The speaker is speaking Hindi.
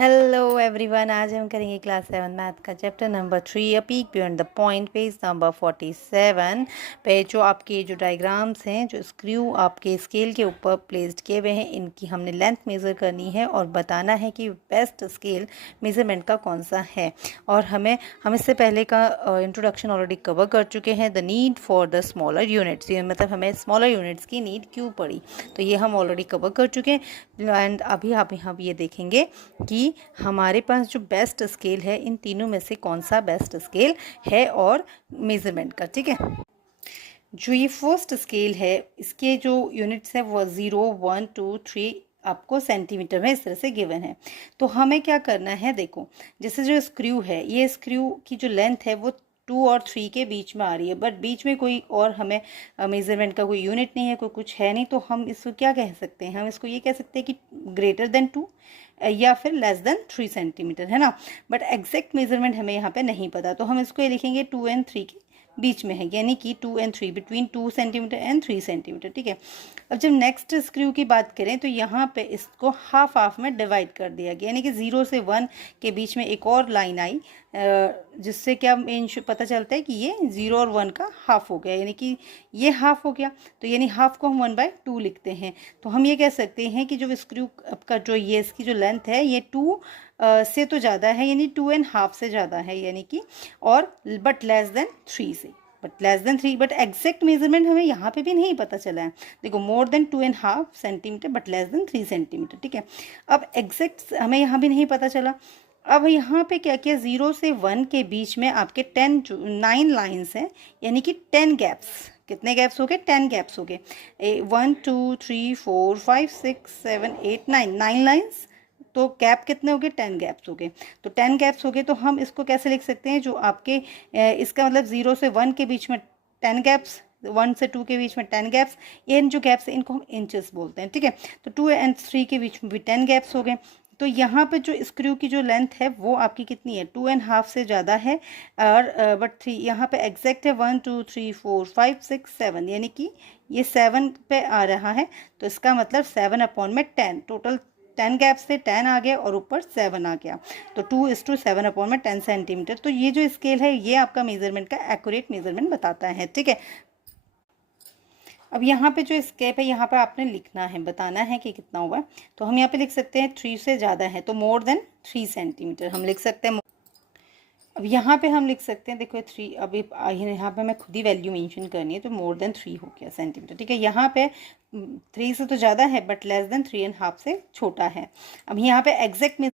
हेलो एवरीवन, आज हम करेंगे क्लास 7 मैथ का chapter number 3 a peak beyond the point, page number 47 पे। जो आपके जो डायग्राम्स हैं, जो स्क्रू आपके स्केल के ऊपर प्लेस्ड किए हुए हैं, इनकी हमने लेंथ मेज़र करनी है और बताना है कि बेस्ट स्केल मेज़रमेंट का कौन सा है। और हम इससे पहले का इंट्रोडक्शन ऑलरेडी कवर कर चुके हैं, the need for the smaller units, ये मतलब हमें स्मॉलर यूनिट्स की नीड क्यों पड़ी, तो ये हम ऑलरेडी कवर कर चुके हैं। एंड अभी आप यहाँ ये देखेंगे कि हमारे पास जो बेस्ट स्केल है, इन तीनों में से कौन सा बेस्ट स्केल है और मेज़रमेंट का। ठीक है, जो ये फर्स्ट स्केल है, इसके जो यूनिट्स है वो 0, 1, 2, 3 आपको सेंटीमीटर में इस तरह से गिवन है। तो हमें क्या करना है, देखो जैसे जो स्क्रू है, ये स्क्रू की जो लेंथ है वो 2 और 3 के बीच में आ रही है, बट बीच में कोई और हमें मेज़रमेंट का कोई यूनिट नहीं है, कोई कुछ है नहीं, तो हम इसको क्या कह सकते हैं, हम इसको ये कह सकते हैं कि ग्रेटर देन 2 या फिर लेस देन 3 सेंटीमीटर, है ना। बट एग्जैक्ट मेजरमेंट हमें यहाँ पे नहीं पता, तो हम इसको ये लिखेंगे 2 एंड 3 के बीच में है, यानी कि 2 and 3, between 2 centimetre and 3 centimetre. ठीक है, अब जब नेक्स्ट स्क्रू की बात करें तो यहाँ पे इसको हाफ हाफ में डिवाइड कर दिया गया, यानी कि 0 से 1 के बीच में एक और लाइन आई, जिससे क्या मेन पता चलता है कि ये 0 और 1 का हाफ हो गया, यानी कि ये हाफ हो गया। तो यानी हाफ को हम 1/2 लिखते हैं। तो हम ये कह सकते हैं कि जो स्क्रू का जो ये इसकी जो लेंथ है, ये 2 से तो ज़्यादा है, यानी 2.5 से ज़्यादा है, यानी कि और बट लेस देन 3 से, but less than 3। But exact measurement हमें यहाँ पे भी नहीं पता चला है। देखो, more than 2.5 centimetre but less than 3 centimetre. ठीक है, अब एग्जैक्ट हमें यहाँ भी नहीं पता चला। अब यहाँ पे क्या किया, 0 से 1 के बीच में आपके 9 लाइन्स हैं, यानी कि 10 गैप्स। कितने गैप्स हो गए, 10 गैप्स हो गए। 1 2 3 4 5 6 7 8 9 लाइन्स, तो गैप कितने हो गए, 10 गैप्स हो गए। तो 10 गैप्स हो गए, तो हम इसको कैसे लिख सकते हैं, जो आपके इसका मतलब 0 से 1 के बीच में 10 गैप्स, 1 से 2 के बीच में 10 गैप्स, इन जो गैप्स है इनको हम इंचेस बोलते हैं। ठीक है, तो 2 एंड 3 के बीच में भी 10 गैप्स हो गए। तो यहाँ पे जो स्क्रू की जो लेंथ है वो आपकी कितनी है, 2.5 से ज़्यादा है, और बट 3 यहाँ पे एग्जैक्ट है 1 2 3 4 5 6 7, यानी कि ये 7 पे आ रहा है। तो इसका मतलब 7/10, टोटल 10 गैप से 10 आ गया और ऊपर 7 आ गया, तो 2:7/10 सेंटीमीटर। तो ये जो स्केल है, ये आपका मेजरमेंट का एक्यूरेट मेजरमेंट बताता है। ठीक है, अब यहाँ पे जो स्केप है, यहाँ पे आपने लिखना है, बताना है कि कितना हुआ। तो हम यहाँ पे लिख सकते हैं 3 से ज़्यादा है, तो मोर देन 3 सेंटीमीटर हम लिख सकते हैं। अब यहाँ पे हम लिख सकते हैं, देखो 3, अभी यहाँ पे मैं खुद ही वैल्यू मेंशन करनी है, तो मोर देन 3 हो गया सेंटीमीटर। ठीक है, यहाँ पे 3 से तो ज़्यादा है बट लेस देन 3.5 से छोटा है। अब यहाँ पे एग्जैक्ट